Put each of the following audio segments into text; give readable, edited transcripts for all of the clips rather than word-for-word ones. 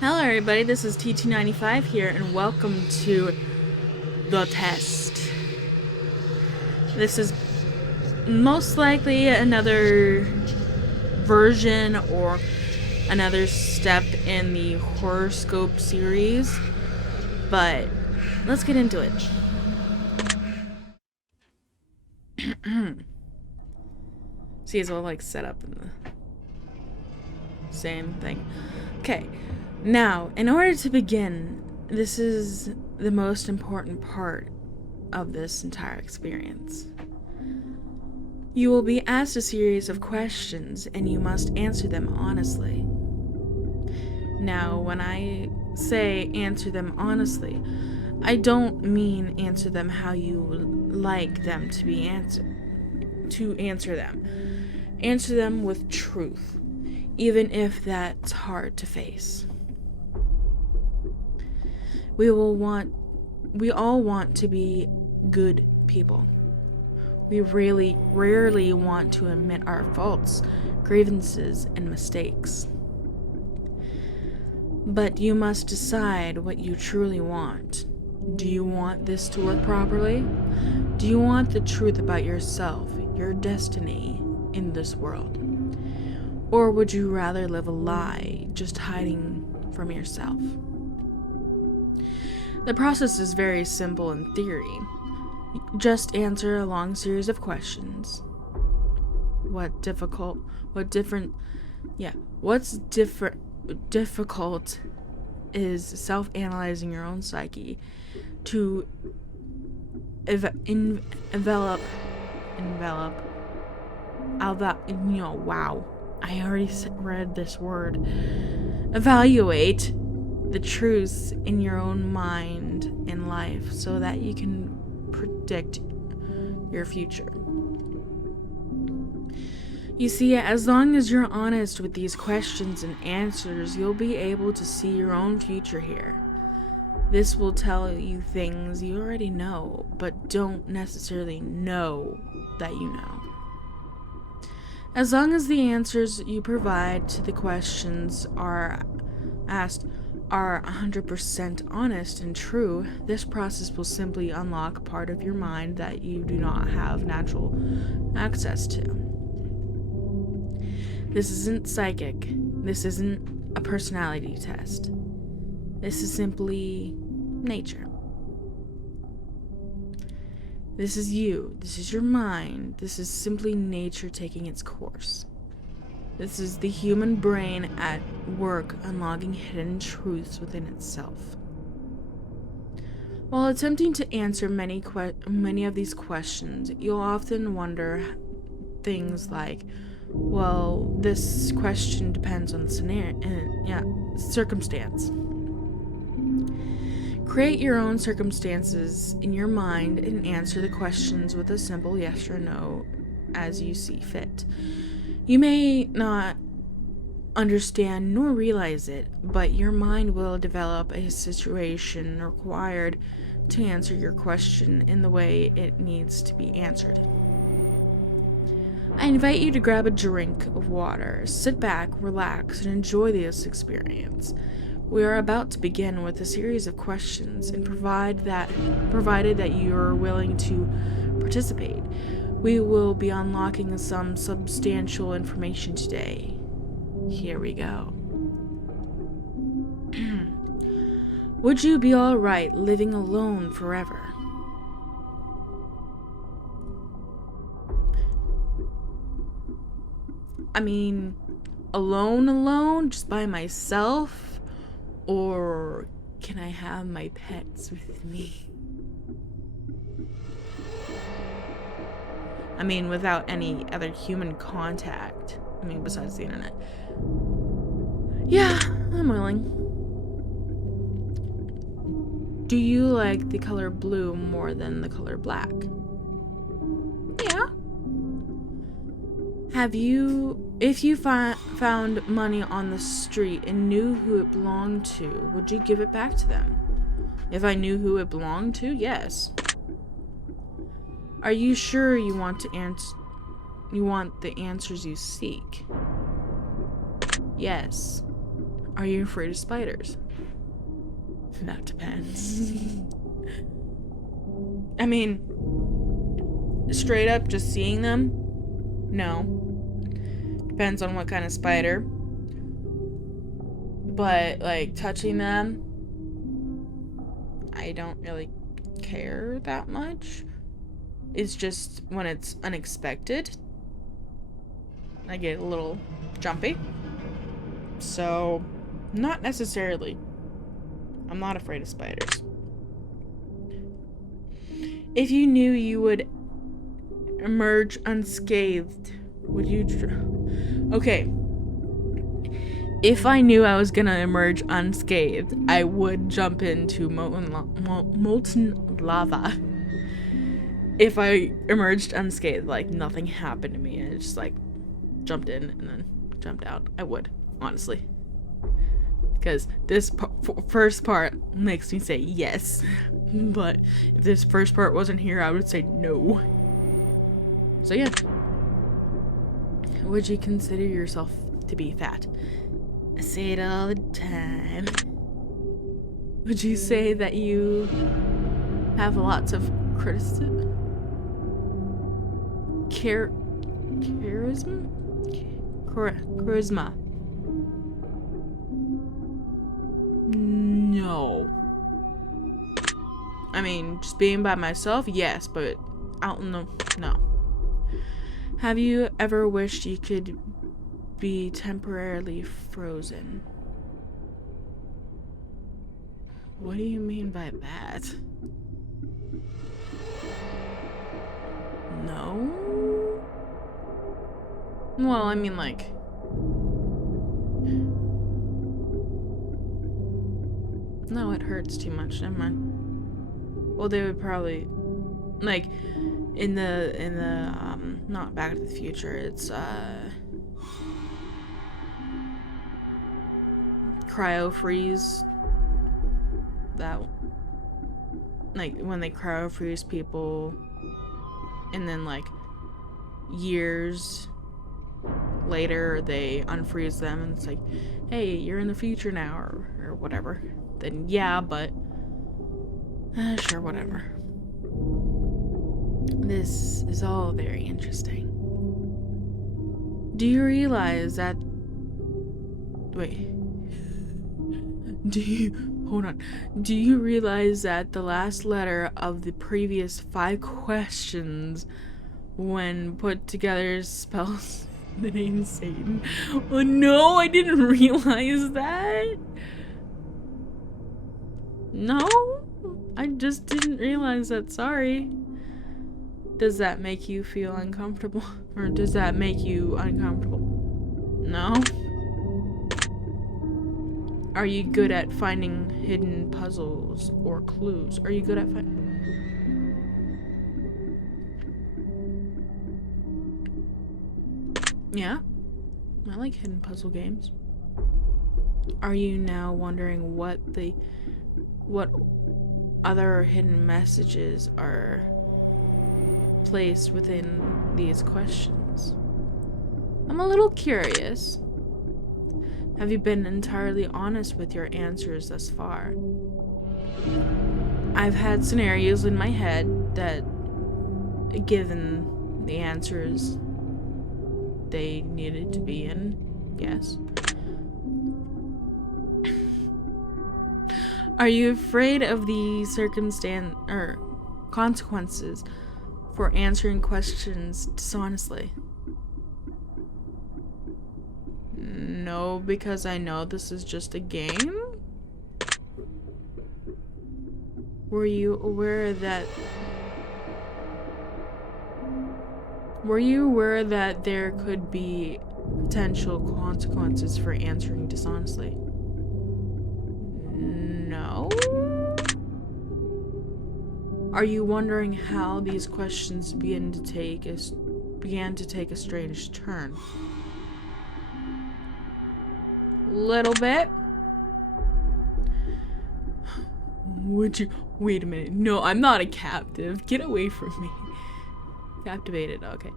Hello everybody, this is T295 here and welcome to The Test. This is most likely another version or another step in the horoscope series, but let's get into it. See, it's all like set up in the same thing. Okay, now, in order to begin, this is the most important part of this entire experience. You will be asked a series of questions and you must answer them honestly. Now, when I say answer them honestly, I don't mean answer them how you would like them to be answered. To answer them. Answer them with truth, even if that's hard to face. We all want to be good people. We rarely want to admit our faults, grievances, and mistakes. But you must decide what you truly want. Do you want this to work properly? Do you want the truth about yourself, your destiny in this world? Or would you rather live a lie, just hiding from yourself? The process is very simple in theory. Just answer a long series of questions. What's difficult is self-analyzing your own psyche to evaluate the truths in your own mind and life so that you can predict your future. You see, as long as you're honest with these questions and answers, you'll be able to see your own future here. This will tell you things you already know, but don't necessarily know that you know. As long as the answers you provide to the questions are asked are 100% honest and true, this process will simply unlock a part of your mind that you do not have natural access to. This isn't psychic. This isn't a personality test. This is simply nature. This is you. This is your mind. This is simply nature taking its course. This is the human brain at work unlocking hidden truths within itself. While attempting to answer many of these questions, you'll often wonder things like, well, this question depends on the circumstance. Create your own circumstances in your mind and answer the questions with a simple yes or no as you see fit. You may not understand nor realize it, but your mind will develop a situation required to answer your question in the way it needs to be answered. I invite you to grab a drink of water, sit back, relax, and enjoy this experience. We are about to begin with a series of questions, and provided that you are willing to participate, we will be unlocking some substantial information today. Here we go. Would you be alright living alone forever? I mean, alone, just by myself? Or can I have my pets with me? I mean, without any other human contact. I mean, besides the internet. Yeah, I'm willing. Do you like the color blue more than the color black? Yeah. If you found money on the street and knew who it belonged to, would you give it back to them? If I knew who it belonged to, yes. Are you sure you want the answers you seek? Yes. Are you afraid of spiders? That depends. I mean, straight up just seeing them? No. Depends on what kind of spider. But, like, touching them, I don't really care that much. It's just when it's unexpected, I get a little jumpy. So, not necessarily. I'm not afraid of spiders. If you knew you would emerge unscathed, would you... Okay. If I knew I was gonna emerge unscathed, I would jump into molten lava. If I emerged unscathed, like nothing happened to me, I just like jumped in and then jumped out, I would, honestly. Because this first part makes me say yes. But if this first part wasn't here, I would say no. So yeah. Would you consider yourself to be fat? I say it all the time. Would you say that you have lots of criticism? Charisma? No. I mean, just being by myself, yes, but out in the... No. Have you ever wished you could be temporarily frozen? What do you mean by that? No? Well, I mean, like... No, it hurts too much. Never mind. Well, they would probably... Like, in the, not Back to the Future, it's, cryo freeze. That, like, when they cryo freeze people, and then, like, years later, they unfreeze them, and it's like, hey, you're in the future now, or whatever. Then, yeah, but, sure, whatever. This is all very interesting. Do you realize that... Wait. Hold on. Do you realize that the last letter of the previous 5 questions, when put together, spells the name Satan? Oh no, I didn't realize that. No, I just didn't realize that. Sorry. Does that make you feel uncomfortable? Or does that make you uncomfortable? No? Are you good at finding hidden puzzles or clues? Are you good at finding... Yeah? I like hidden puzzle games. Are you now wondering what other hidden messages are placed within these questions? I'm a little curious. Have you been entirely honest with your answers thus far? I've had scenarios in my head that, given the answers they needed to be in, yes. Are you afraid of the consequences for answering questions dishonestly? No, because I know this is just a game. Were you aware that there could be potential consequences for answering dishonestly? No. Are you wondering how these questions began to take a strange turn? Little bit. Would you... Wait a minute. No, I'm not a captive. Get away from me. Captivated. Okay.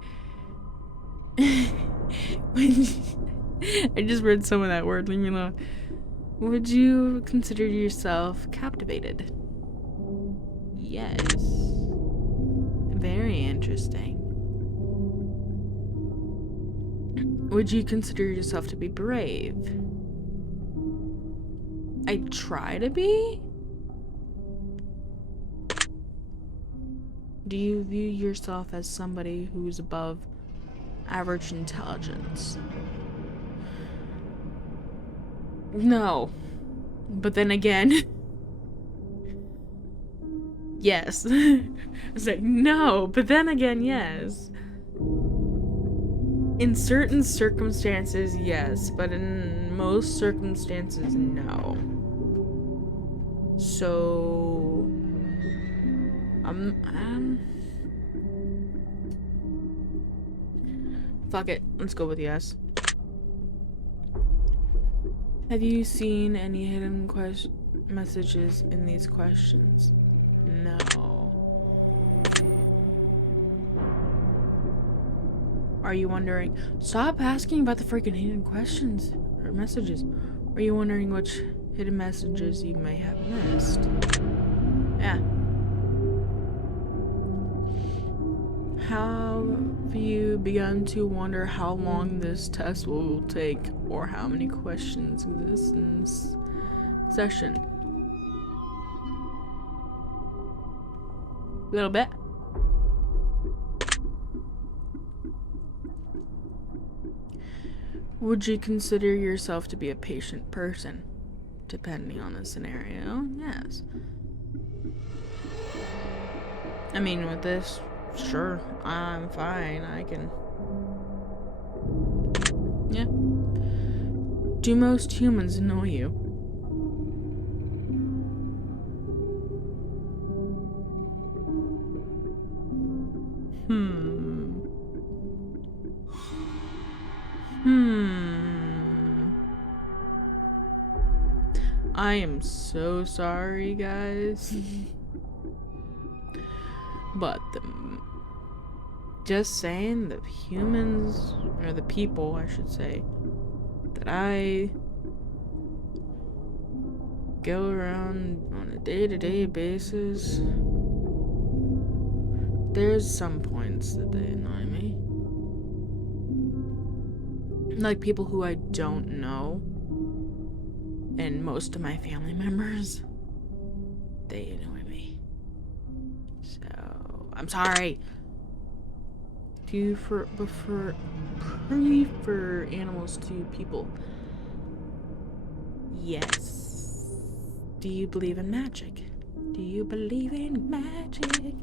I just read some of that word. Leave me alone. Would you consider yourself captivated? Yes. Very interesting. Would you consider yourself to be brave? I try to be? Do you view yourself as somebody who's above average intelligence? No. But then again, yes. It's like, no, but then again, yes. In certain circumstances, yes, but in most circumstances, no. So, fuck it. Let's go with yes. Have you seen any hidden messages in these questions? No. Are you wondering? Stop asking about the freaking hidden questions or messages. Are you wondering which hidden messages you may have missed? Yeah. Have you begun to wonder how long this test will take or how many questions exist in this session? A little bit. Would you consider yourself to be a patient person? Depending on the scenario, yes. I mean, with this, sure, I'm fine. I can. Yeah. Do most humans know you? I am so sorry, guys. But just saying, the humans, or the people, I should say, that I go around on a day-to-day basis, there's some points that they annoy me. Like people who I don't know, and most of my family members, they annoy me. So, I'm sorry. Do you prefer animals to people? Yes. Do you believe in magic? Do you believe in magic?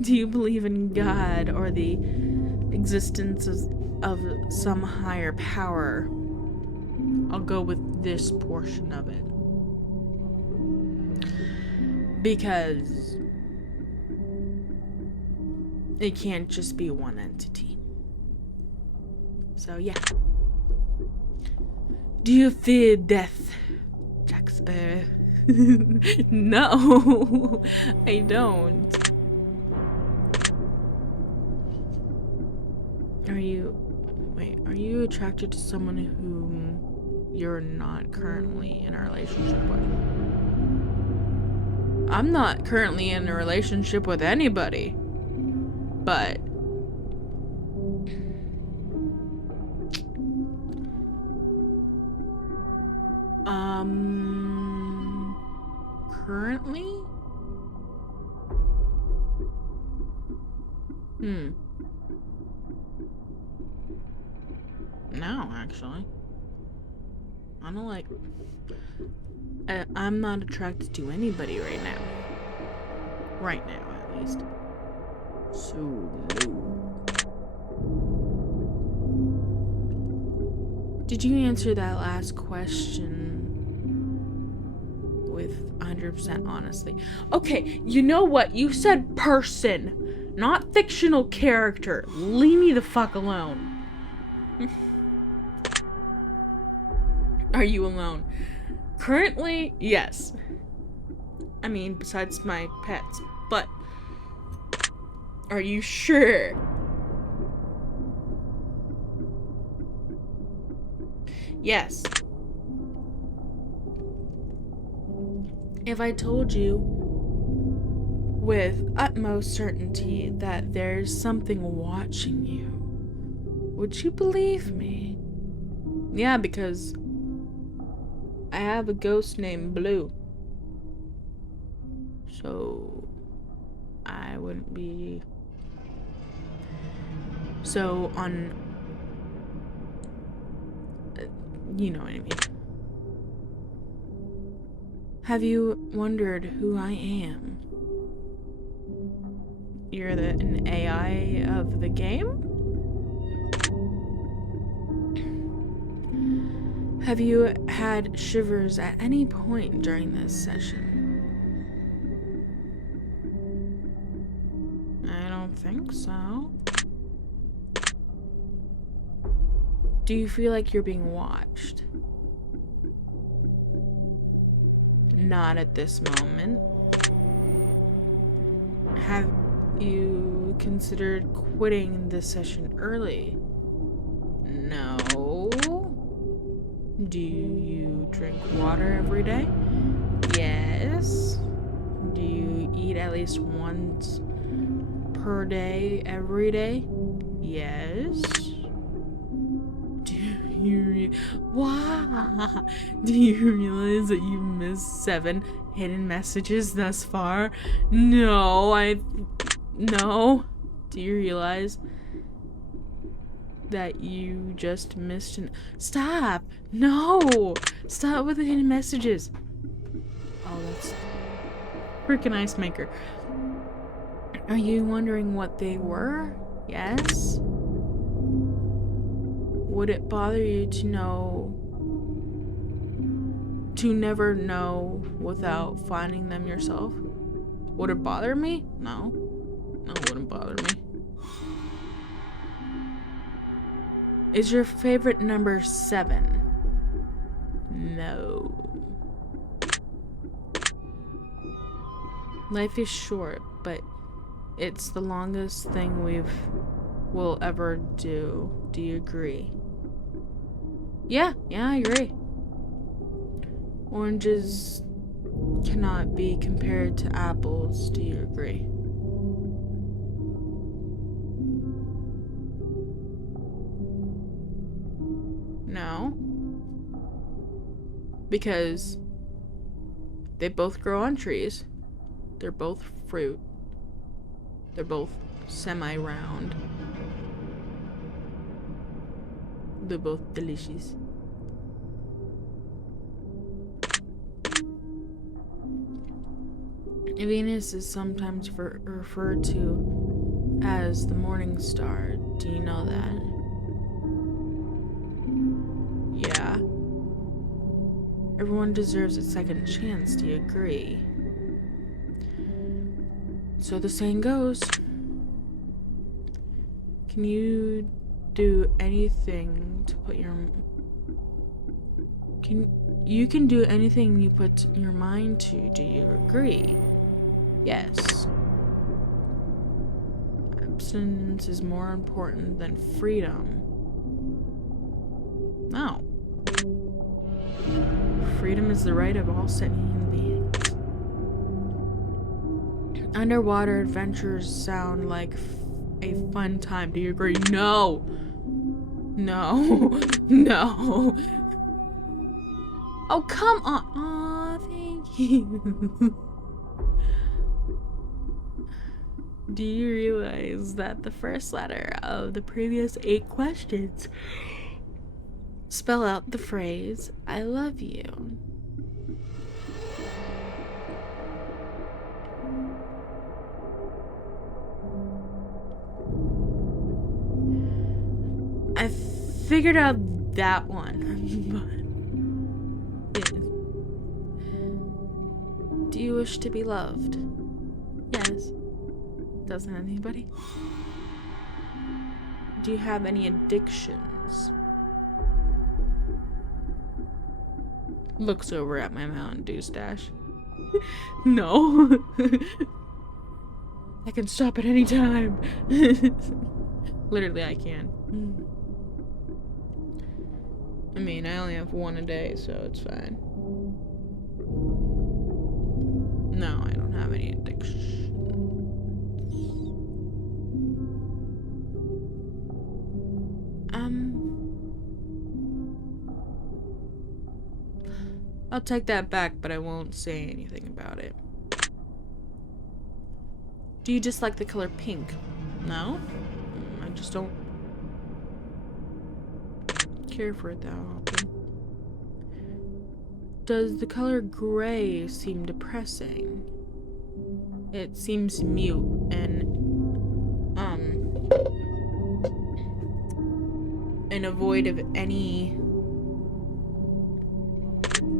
Do you believe in God or the existence of some higher power? I'll go with this portion of it. Because it can't just be one entity. So, yeah. Do you fear death, Jack Sparrow? No, I don't. Are you attracted to someone whom you're not currently in a relationship with? I'm not currently in a relationship with anybody. But currently? No, actually. I don't like. I'm not attracted to anybody right now. Right now, at least. So, no. Did you answer that last question with 100% honesty? Okay, you know what? You said person, not fictional character. Leave me the fuck alone. Are you alone? Currently, yes. I mean, besides my pets, but are you sure? Yes. If I told you with utmost certainty that there's something watching you, would you believe me? Yeah, because I have a ghost named Blue. So I wouldn't be so on, you know what I mean. Have you wondered who I am? You're an AI of the game? Have you had shivers at any point during this session? I don't think so. Do you feel like you're being watched? Not at this moment. Have you considered quitting this session early? No. Do you drink water every day? Yes. Do you eat at least once per day every day? Yes. Wow. Do you realize that you missed 7 hidden messages thus far? No. No. Do you realize that you just missed Stop! No! Stop with the hidden messages. Oh, that's freaking ice maker. Are you wondering what they were? Yes? Would it bother you to never know without finding them yourself? Would it bother me? No. No, it wouldn't bother me. Is your favorite number 7? No. Life is short, but it's the longest thing we'll ever do. Do you agree? Yeah, I agree. Oranges cannot be compared to apples. Do you agree? No. Because they both grow on trees. They're both fruit. They're both semi-round. They're both delicious. Venus is sometimes referred to as the morning star. Do you know that? Yeah. Everyone deserves a second chance. Do you agree? So the saying goes. Can you do anything to put your... You can do anything you put your mind to. Do you agree? Yes. Abstinence is more important than freedom. No. Freedom is the right of all sentient beings. Underwater adventures sound like a fun time. Do you agree? No. No. No. Oh, come on. Aw, thank you. Do you realize that the first letter of the previous 8 questions spell out the phrase, I love you? I figured out that one. But yes. Do you wish to be loved? Yes. Doesn't anybody? Do you have any addictions? Looks over at my Mountain Dew stash. No. I can stop at any time. Literally, I can. I mean, I only have 1 a day, so it's fine. No, I don't have any addiction. I'll take that back, but I won't say anything about it. Do you dislike the color pink? No? I just don't care for it that often. Does the color gray seem depressing? It seems mute and void of any.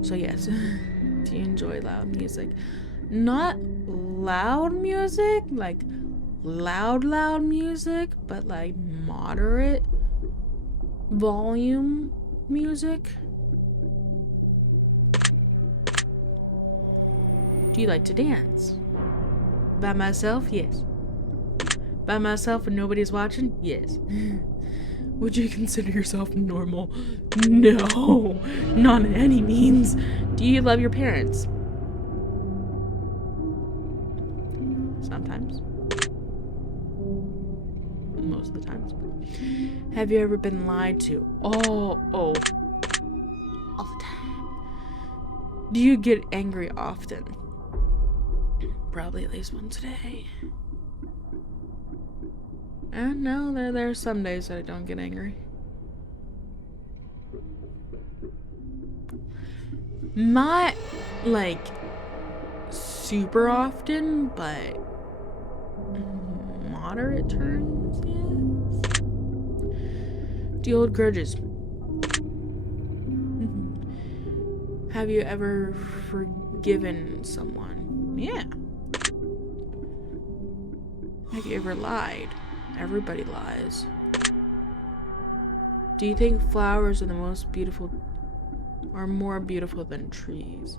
So yes. Do you enjoy loud music? Not loud music, like loud music, but like moderate volume music. Do you like to dance? By myself? Yes. By myself and nobody's watching? Yes. Would you consider yourself normal? No, not in any means. Do you love your parents? Sometimes. Most of the times. Have you ever been lied to? Oh. All the time. Do you get angry often? Probably at least once a day. And no, there are some days that I don't get angry. Not, like, super often, but moderate turns, yes. Do you hold grudges? Have you ever forgiven someone? Yeah. Have you ever lied? Everybody lies. Do you think flowers are the most beautiful, or more beautiful than trees?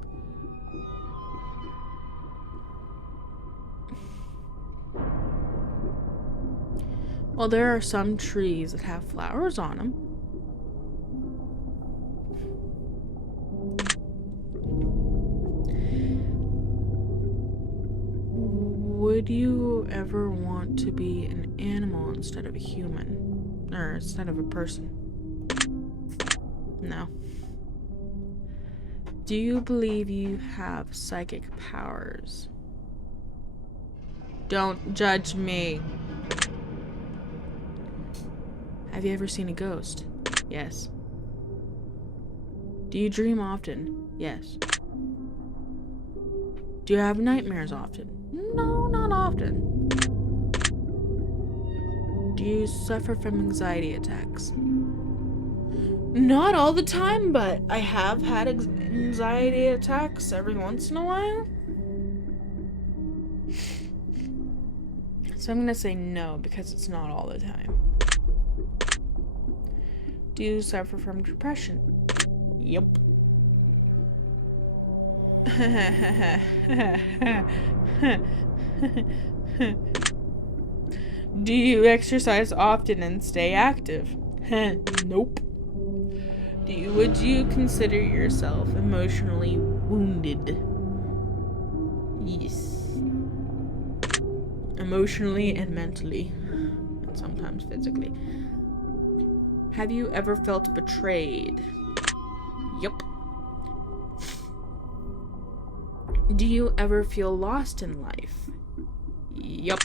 Well, there are some trees that have flowers on them. Would you ever want to be an animal instead of a human? Or instead of a person? No. Do you believe you have psychic powers? Don't judge me. Have you ever seen a ghost? Yes. Do you dream often? Yes. Do you have nightmares often? No, not often. Do you suffer from anxiety attacks? Not all the time, but I have had anxiety attacks every once in a while. So I'm gonna say no, because it's not all the time. Do you suffer from depression? Yep. Do you exercise often and stay active? Nope. Would you consider yourself emotionally wounded? Yes. Emotionally and mentally. And sometimes physically. Have you ever felt betrayed? Yup. Do you ever feel lost in life? Yup.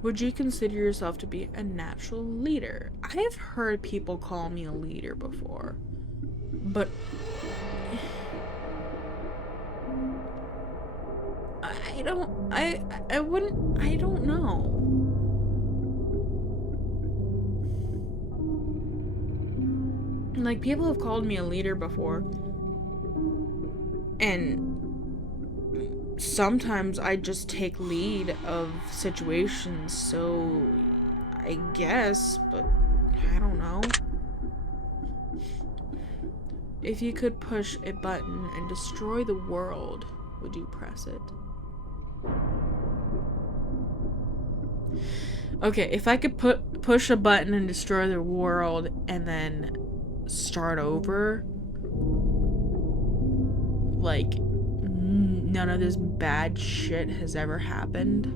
Would you consider yourself to be a natural leader? I have heard people call me a leader before, but I don't know. Like, people have called me a leader before, and sometimes I just take lead of situations, so I guess, but I don't know. If you could push a button and destroy the world, would you press it? Okay, if I could push a button and destroy the world and then start over, like, none of this bad shit has ever happened,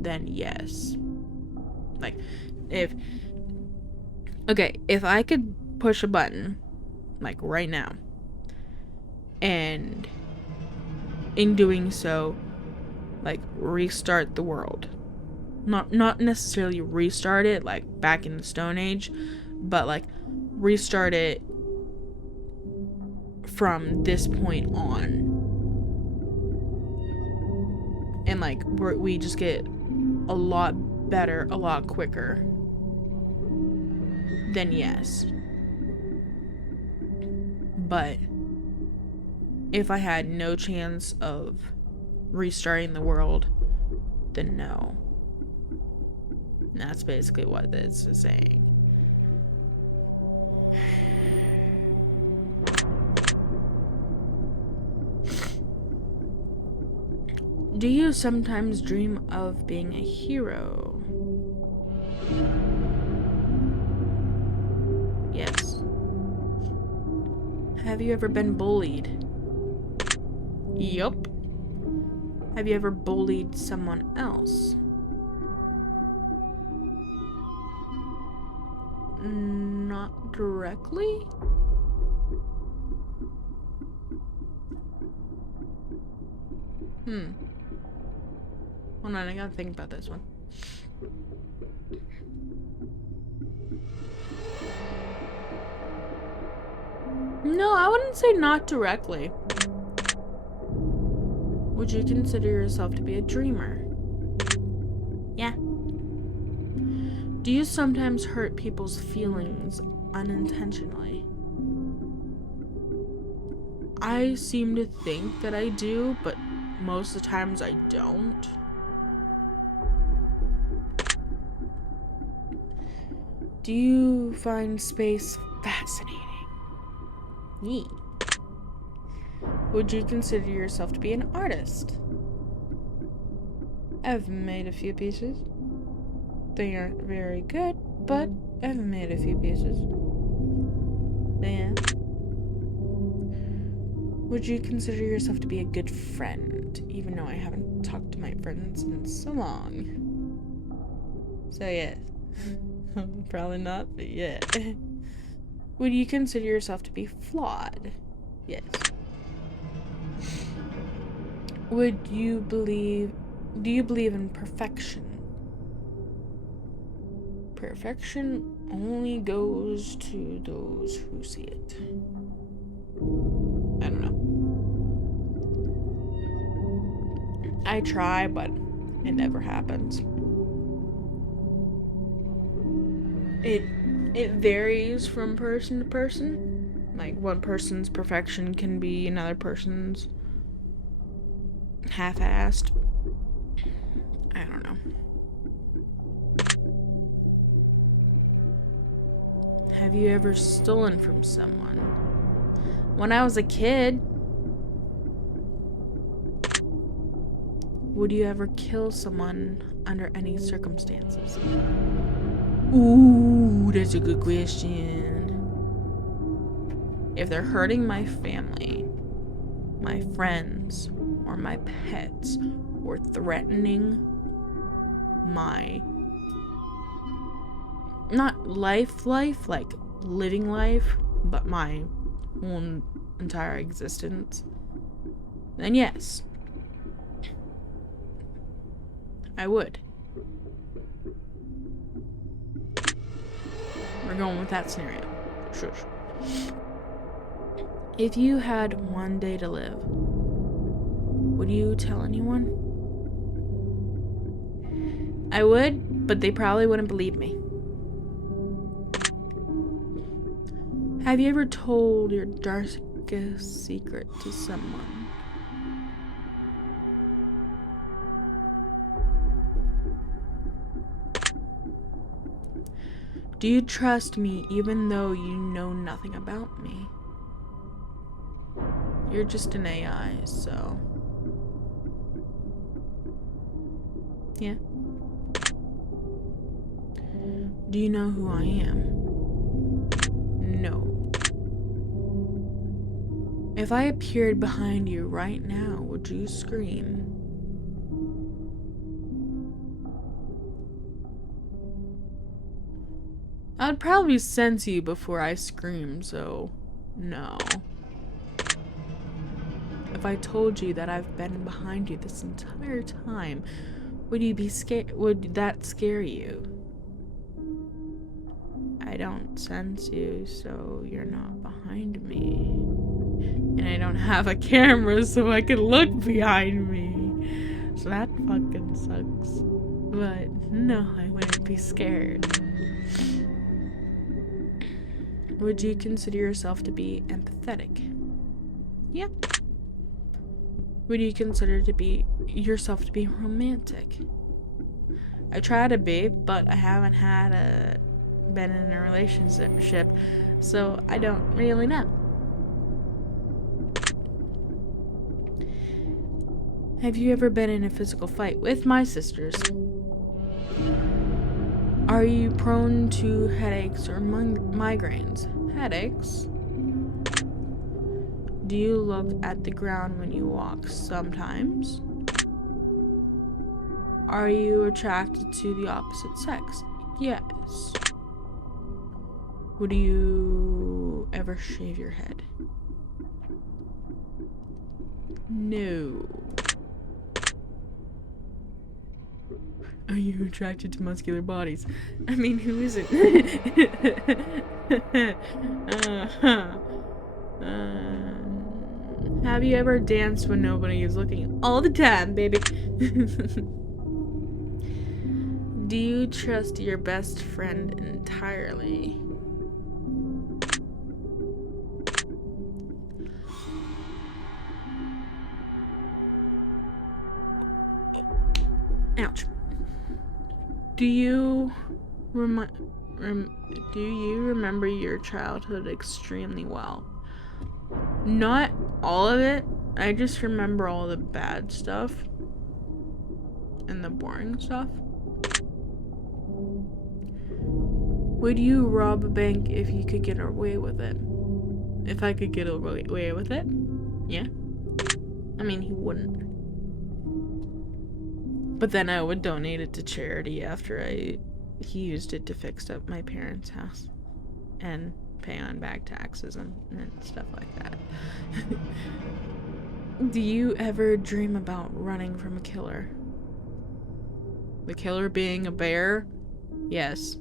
then yes. Like, if I could push a button, like right now, and in doing so, like, restart the world. Not necessarily restart it, like, back in the Stone Age, but, like, restart it from this point on. And, like, we just get a lot better, a lot quicker. Then yes. But if I had no chance of restarting the world, then no. And that's basically what this is saying. Do you sometimes dream of being a hero? Yes. Have you ever been bullied? Yup. Have you ever bullied someone else? Not directly? Hold on, I gotta think about this one. No, I wouldn't say not directly. Would you consider yourself to be a dreamer? Yeah. Do you sometimes hurt people's feelings unintentionally? I seem to think that I do, but most of the times I don't. Do you find space fascinating? Neat. Would you consider yourself to be an artist? I've made a few pieces. They aren't very good, but I've made a few pieces. Yeah. Would you consider yourself to be a good friend, even though I haven't talked to my friends in so long? So yes. Probably not, but yeah. Would you consider yourself to be flawed? Yes. Do you believe in perfection? Perfection only goes to those who see it. I don't know. I try, but it never happens. It varies from person to person. Like, one person's perfection can be another person's half-assed. I don't know. Have you ever stolen from someone? When I was a kid. Would you ever kill someone under any circumstances? Ooh, that's a good question. If they're hurting my family, my friends, or my pets, or threatening my, not life, like living life, but my whole entire existence, then yes, I would. We're going with that scenario. Sure. If you had one day to live, would you tell anyone? I would, but they probably wouldn't believe me. Have you ever told your darkest secret to someone? Do you trust me even though you know nothing about me? You're just an AI, so... yeah. Do you know who I am? No. If I appeared behind you right now, would you scream? I'd probably sense you before I scream, so no. If I told you that I've been behind you this entire time, would you be scared? Would that scare you? I don't sense you, so you're not behind me. And I don't have a camera so I can look behind me. So that fucking sucks. But no, I wouldn't be scared. Would you consider yourself to be empathetic? Yeah. Would you consider yourself to be romantic? I try to be, but I haven't been in a relationship, so I don't really know. Have you ever been in a physical fight with my sisters? Are you prone to headaches or migraines? Headaches? Do you look at the ground when you walk? Sometimes. Are you attracted to the opposite sex? Yes. Would you ever shave your head? No. Are you attracted to muscular bodies? I mean, who isn't? Have you ever danced when nobody is looking? All the time, baby. Do you trust your best friend entirely? Ouch. Do you remember your childhood extremely well? Not all of it. I just remember all the bad stuff and the boring stuff. Would you rob a bank if you could get away with it? If I could get away with it? Yeah. I mean, he wouldn't. But then I would donate it to charity after he used it to fix up my parents' house and pay on back taxes and stuff like that. Do you ever dream about running from a killer? The killer being a bear? Yes.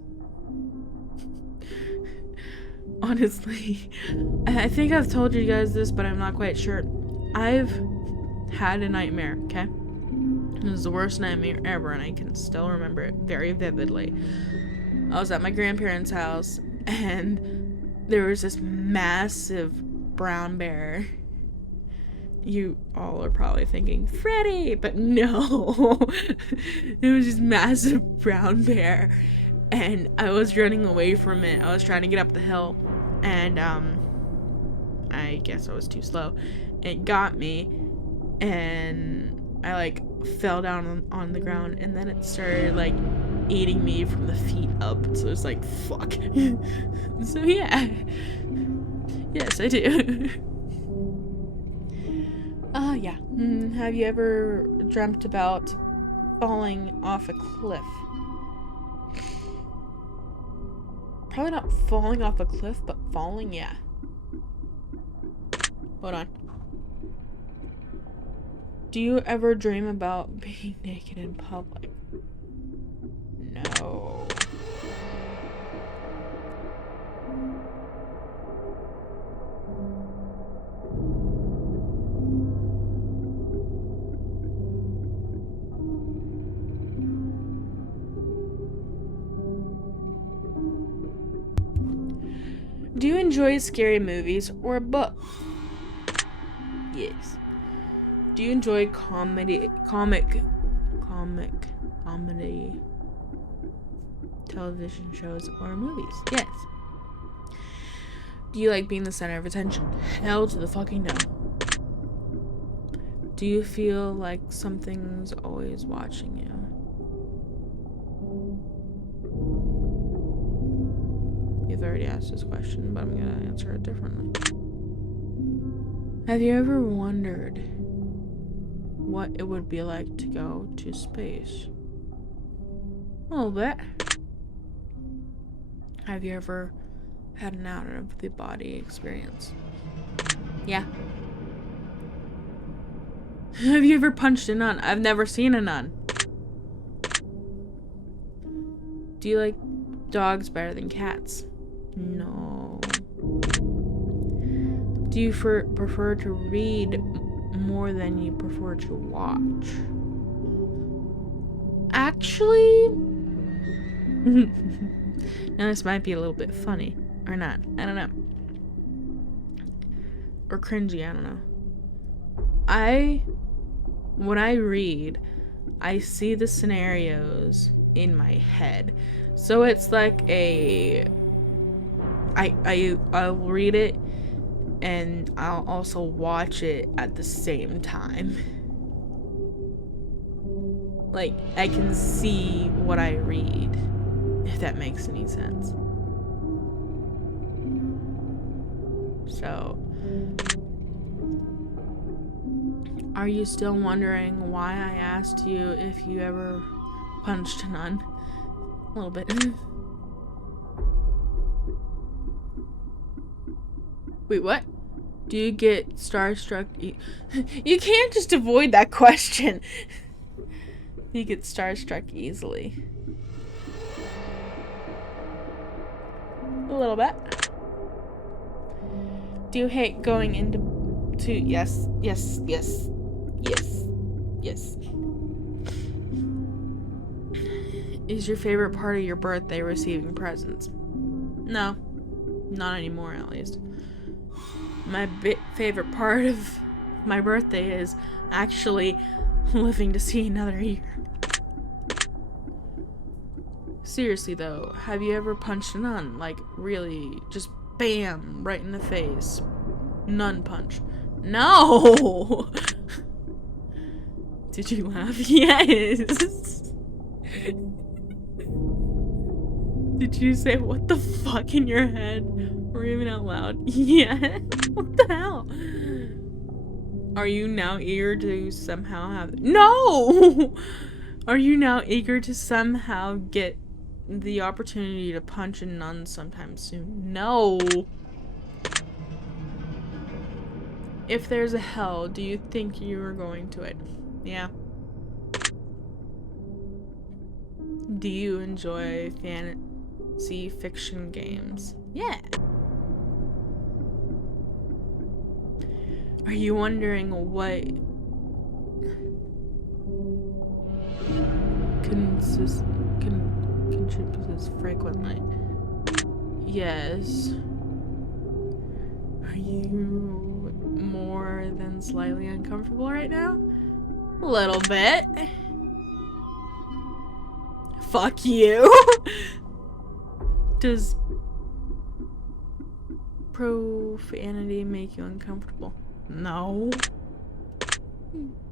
Honestly, I think I've told you guys this, but I'm not quite sure. I've had a nightmare, okay? It was the worst nightmare ever, and I can still remember it very vividly. I was at my grandparents' house, and there was this massive brown bear. You all are probably thinking, Freddy! But no! It was this massive brown bear, and I was running away from it. I was trying to get up the hill, and I guess I was too slow. It got me, and I fell down on the ground, and then it started eating me from the feet up. So it's like, fuck. So yeah. Yes, I do. Yeah. Have you ever dreamt about falling off a cliff? Probably not falling off a cliff, but falling, yeah. Hold on. Do you ever dream about being naked in public? No. Do you enjoy scary movies or both? Yes. Do you enjoy comedy, television shows or movies? Yes. Do you like being the center of attention? Hell to the fucking no. Do you feel like something's always watching you? You've already asked this question, but I'm gonna answer it differently. Have you ever wondered what it would be like to go to space? A little bit. Have you ever had an out of the body experience? Yeah. Have you ever punched a nun? I've never seen a nun. Do you like dogs better than cats? No. Do you prefer to read more than you prefer to watch? Actually, now this might be a little bit funny or not. I don't know. Or cringy, I don't know. When I read, I see the scenarios in my head. So it's like I'll read it and I'll also watch it at the same time. Like, I can see what I read, if that makes any sense. So, are you still wondering why I asked you if you ever punched a nun? A little bit. Wait, what? Do you get starstruck? You can't just avoid that question. You get starstruck easily. A little bit. Do you hate going into yes. Is your favorite part of your birthday receiving presents? No. Not anymore, at least. My favorite part of my birthday is actually living to see another year. Seriously though, have you ever punched a nun? Like, really, just bam, right in the face. Nun punch. No! Did you laugh? Yes! Did you say what the fuck in your head? Or even out loud? Yeah. What the hell? Are you now eager to somehow have... No! Are you now eager to somehow get the opportunity to punch a nun sometime soon? No. If there's a hell, do you think you are going to it? Yeah. Do you enjoy fantasy fiction games? Yeah. Are you wondering what contributes frequently? Yes. Are you more than slightly uncomfortable right now? A little bit. Fuck you. Does profanity make you uncomfortable? No.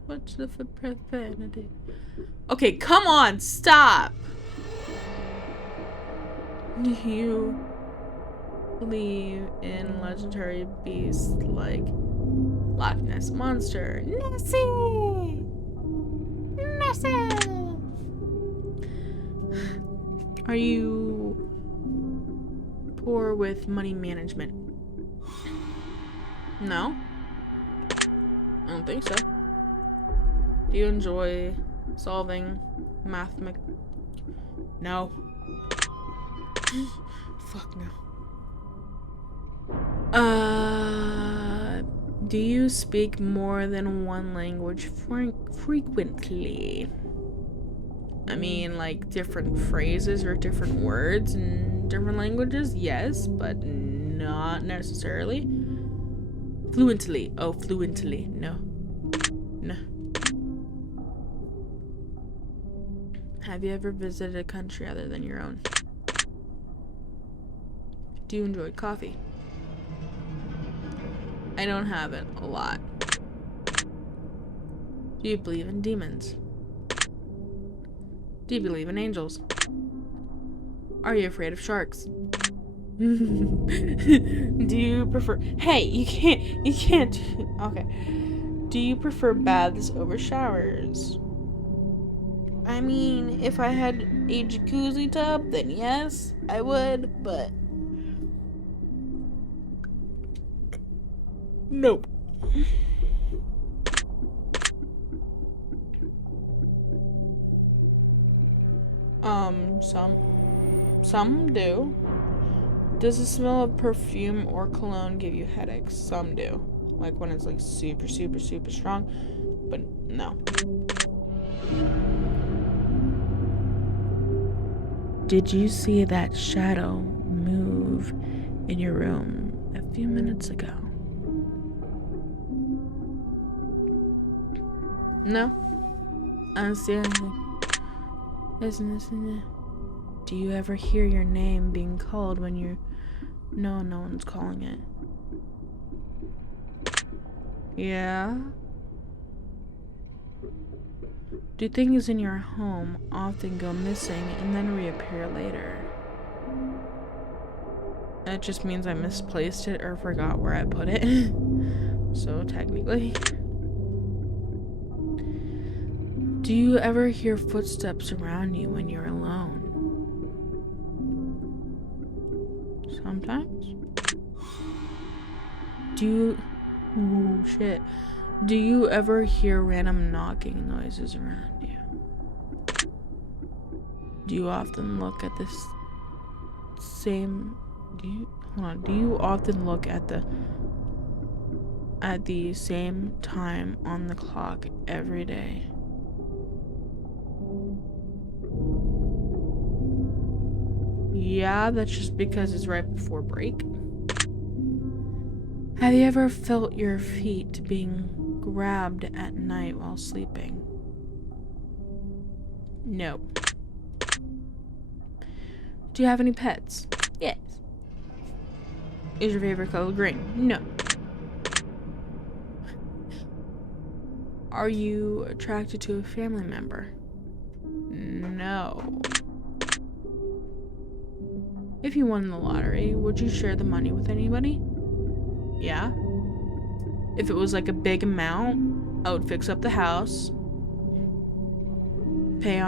What's the profanity? Okay, come on, stop. Do you believe in legendary beasts like Loch Ness Monster? Nessie! Nessie! Are you poor with money management? No. I don't think so. Do you enjoy solving No. Fuck no. Do you speak more than one language frequently? I mean, like different phrases or different words in different languages? Yes, but not necessarily. Fluently. Oh, fluently. No. No. Have you ever visited a country other than your own? Do you enjoy coffee? I don't have it a lot. Do you believe in demons? Do you believe in angels? Are you afraid of sharks? Do you prefer... Hey, you can't... Okay. Do you prefer baths over showers? I mean, if I had a jacuzzi tub, then yes, I would, but... Nope. Some do. Does the smell of perfume or cologne give you headaches? Some do. Like when it's like super, super, super strong. But no. Did you see that shadow move in your room a few minutes ago? No? I don't see anything. Listen. Do you ever hear your name being called when you're... No one's calling it. Yeah? Do things in your home often go missing and then reappear later? That just means I misplaced it or forgot where I put it. So technically. Do you ever hear footsteps around you when you're alone? Sometimes. Do you ever hear random knocking noises around you? Do you often look at this same... Do you often look at the same time on the clock every day? Yeah, that's just because it's right before break. Have you ever felt your feet being grabbed at night while sleeping? No. Do you have any pets? Yes. Is your favorite color green? No. Are you attracted to a family member? No. If you won the lottery, would you share the money with anybody? Yeah. If it was like a big amount, I would fix up the house, pay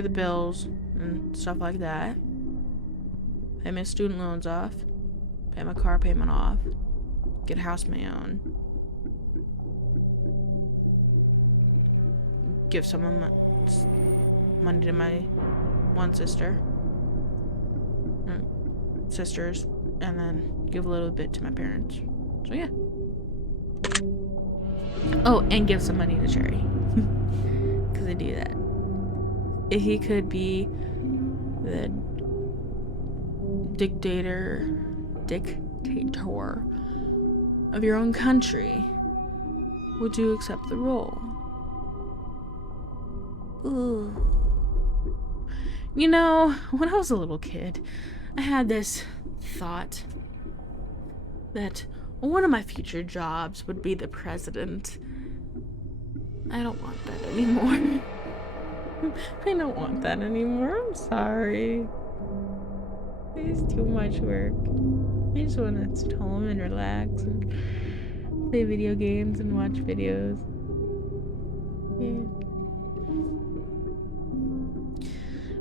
the bills and stuff like that, pay my student loans off, pay my car payment off, get a house of my own, give some of my money to my one sisters, and then give a little bit to my parents. So yeah. Oh, and give some money to Cherry. Because I do that. If he could be the dictator of your own country, would you accept the role? Ooh. You know, when I was a little kid, I had this thought that one of my future jobs would be the president. I don't want that anymore. I don't want that anymore. I'm sorry. It's too much work. I just want to sit home and relax and play video games and watch videos. Yeah.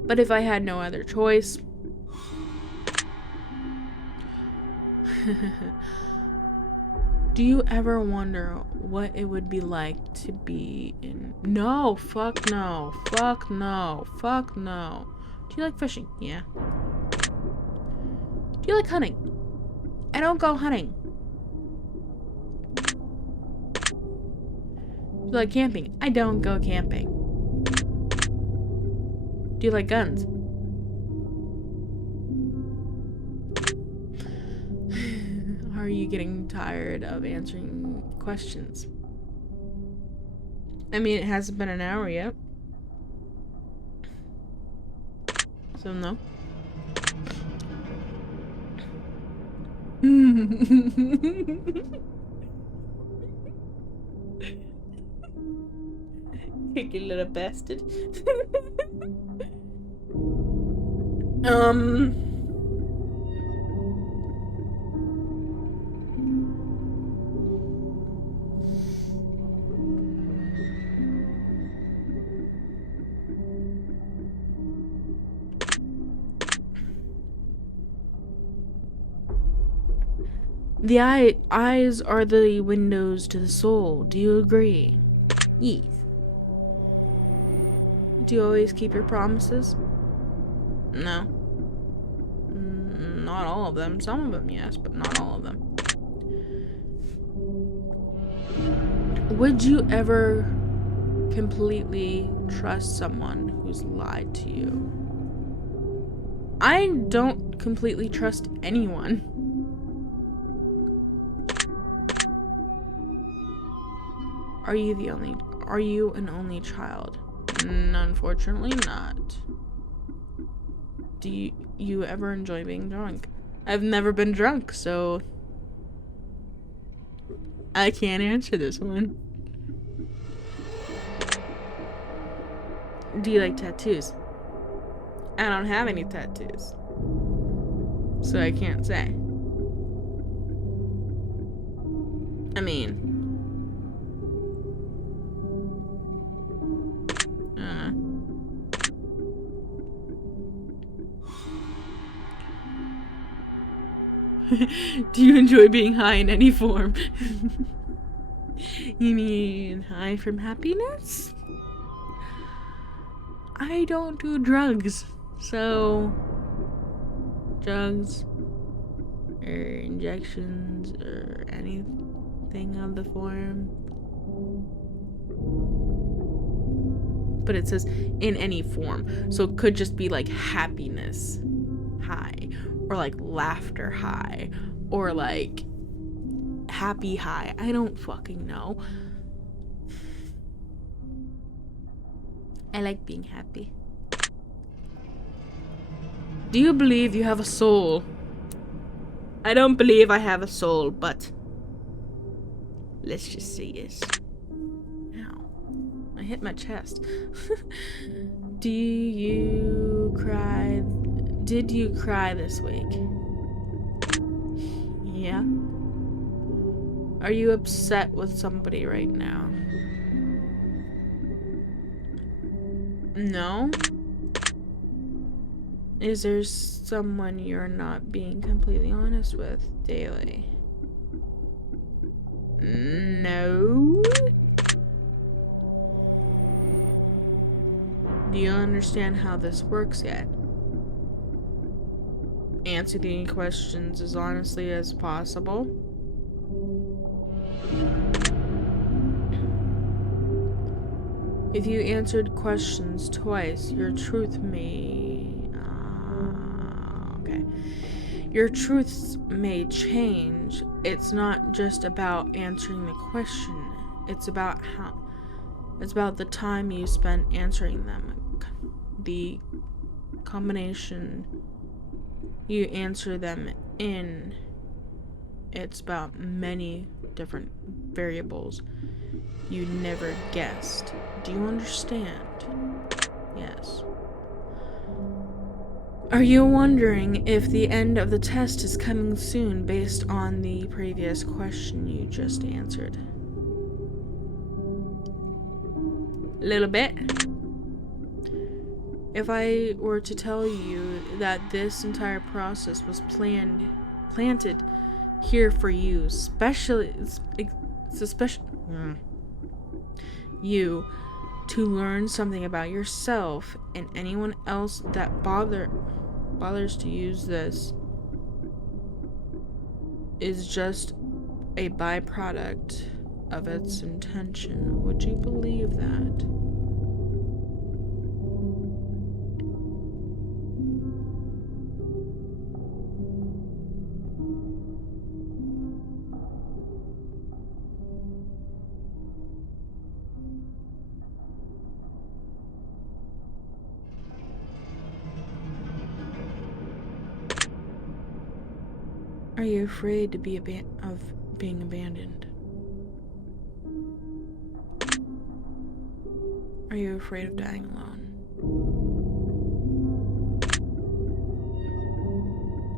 But if I had no other choice... Do you ever wonder what it would be like to be in... No, fuck no. Fuck no. Fuck no. Do you like fishing? Yeah. Do you like hunting? I don't go hunting. Do you like camping? I don't go camping. Do you like guns? Are you getting tired of answering questions? I mean, it hasn't been an hour yet. So no. You little bastard. Um, the eyes are the windows to the soul. Do you agree? Yes. Do you always keep your promises? No. Not all of them. Some of them, yes, but not all of them. Would you ever completely trust someone who's lied to you? I don't completely trust anyone. Are you an only child? Unfortunately not. Do you ever enjoy being drunk? I've never been drunk, so I can't answer this one. Do you like tattoos? I don't have any tattoos, so I can't say. I mean, do you enjoy being high in any form? You mean high from happiness? I don't do drugs, so drugs or injections or anything of the form. But it says in any form, so it could just be like happiness high, or like laughter high, or like happy high. I don't fucking know. I like being happy. Do you believe you have a soul? I don't believe I have a soul, but let's just say yes. Ow. I hit my chest. Do you cry? Did you cry this week? Yeah. Are you upset with somebody right now? No. Is there someone you're not being completely honest with daily? No. Do you understand how this works yet? Answer the questions as honestly as possible. If you answered questions twice, your truth may... okay. Your truths may change. It's not just about answering the question. It's about the time you spent answering them. The combination you answer them in. It's about many different variables you never guessed. Do you understand? Yes. Are you wondering if the end of the test is coming soon based on the previous question you just answered? A little bit. If I were to tell you that this entire process was planted here for you, especially you, to learn something about yourself and anyone else that bothers to use this is just a byproduct of its intention, would you believe that? Are you afraid to be of being abandoned? Are you afraid of dying alone?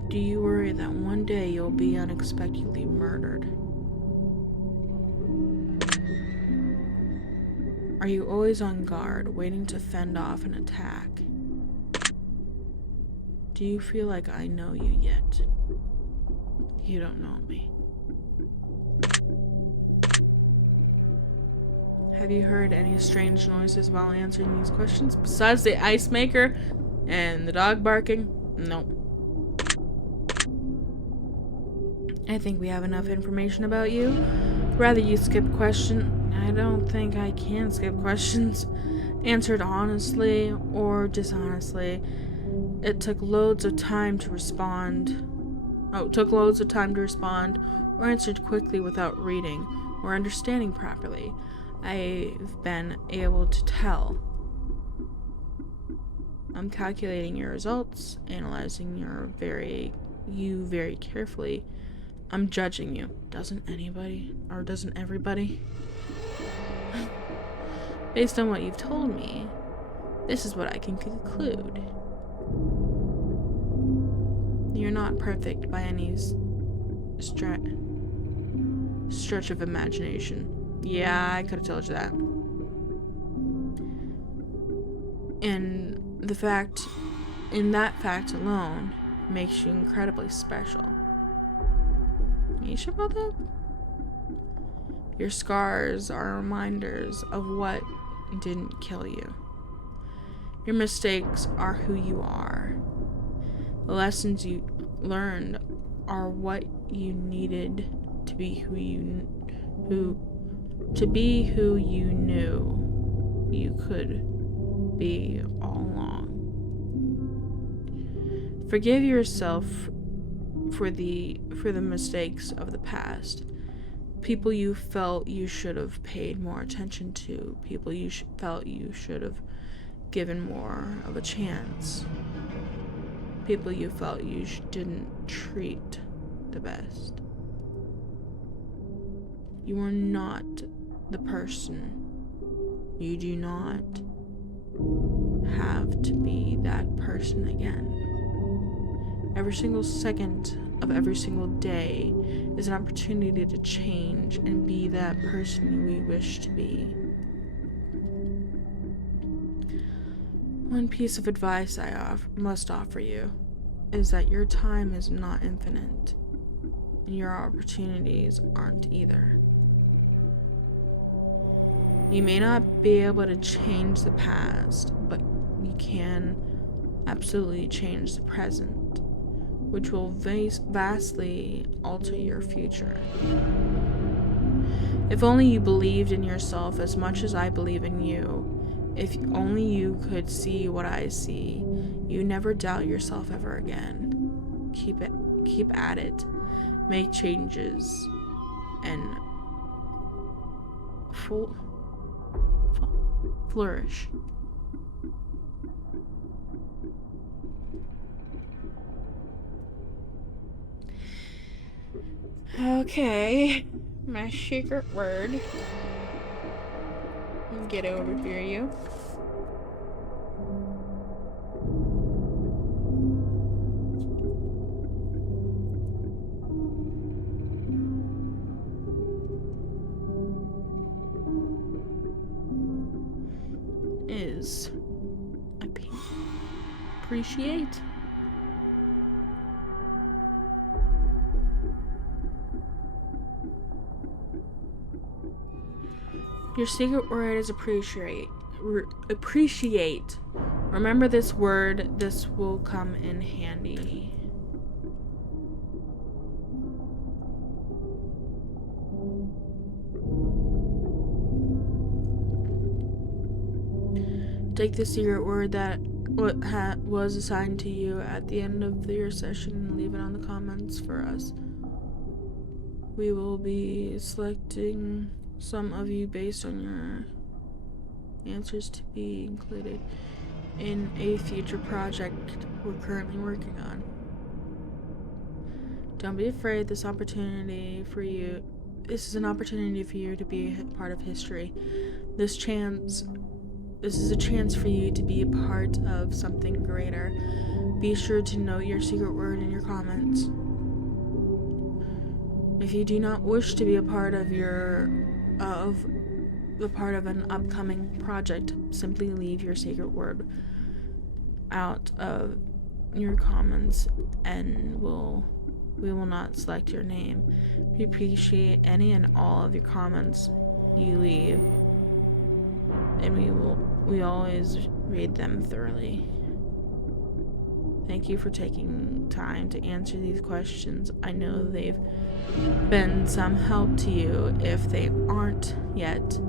Do you worry that one day you'll be unexpectedly murdered? Are you always on guard, waiting to fend off an attack? Do you feel like I know you yet? You don't know me. Have you heard any strange noises while answering these questions besides the ice maker and the dog barking? No. I think we have enough information about you. Rather you skip question. I don't think I can skip questions. Answered honestly or dishonestly. It took loads of time to respond. Or answered quickly without reading or understanding properly. I've been able to tell. I'm calculating your results, analyzing you very carefully. I'm judging you. Doesn't everybody? Based on what you've told me, this is what I can conclude. You're not perfect by any stretch of imagination. Yeah, I could have told you that. And that fact alone makes you incredibly special. You sure about that? Your scars are reminders of what didn't kill you. Your mistakes are who you are. The lessons you learned are what you needed to be who you knew you could be all along. Forgive yourself for the mistakes of the past. People you felt you should have paid more attention to. People you felt you should have given more of a chance. People you felt you didn't treat the best. You are not the person. You do not have to be that person again. Every single second of every single day is an opportunity to change and be that person we wish to be. One piece of advice I must offer you is that your time is not infinite, and your opportunities aren't either. You may not be able to change the past, but you can absolutely change the present, which will vastly alter your future. If only you believed in yourself as much as I believe in you, if only you could see what I see, you never doubt yourself ever again. Keep at it, make changes, and flourish. Okay, my secret word. Get over here, you. Is appreciate. Your secret word is appreciate. Appreciate. Remember this word. This will come in handy. Take the secret word that was assigned to you at the end of your session and leave it on the comments for us. We will be selecting some of you based on your answers to be included in a future project we're currently working on. Don't be afraid. This is an opportunity for you to be a part of history. This is a chance for you to be a part of something greater. Be sure to note your secret word in your comments. If you do not wish to be a part of an upcoming project, simply leave your secret word out of your comments and we will not select your name. We appreciate any and all of your comments you leave, and we always read them thoroughly. Thank you for taking time to answer these questions. I know they've been some help to you. If they aren't yet,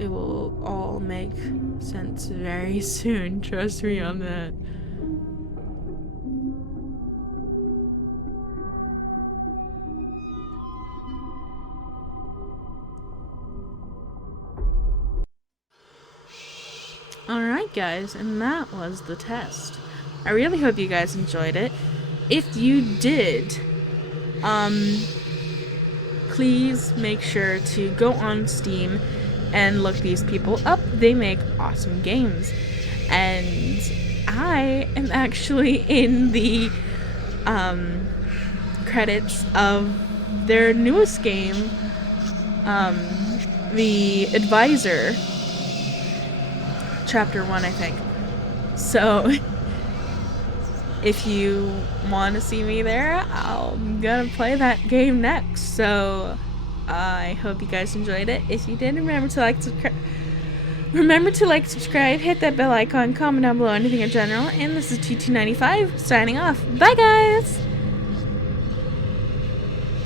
it will all make sense very soon. Trust me on that. Alright guys, and that was the test. I really hope you guys enjoyed it. If you did, please make sure to go on Steam and look these people up. They make awesome games. And I am actually in the credits of their newest game, The Advisor, Chapter 1, I think. So if you want to see me there, I'm gonna play that game next. So I hope you guys enjoyed it. If you did, remember to like, subscribe, hit that bell icon, comment down below anything in general. And this is T295 signing off. Bye guys!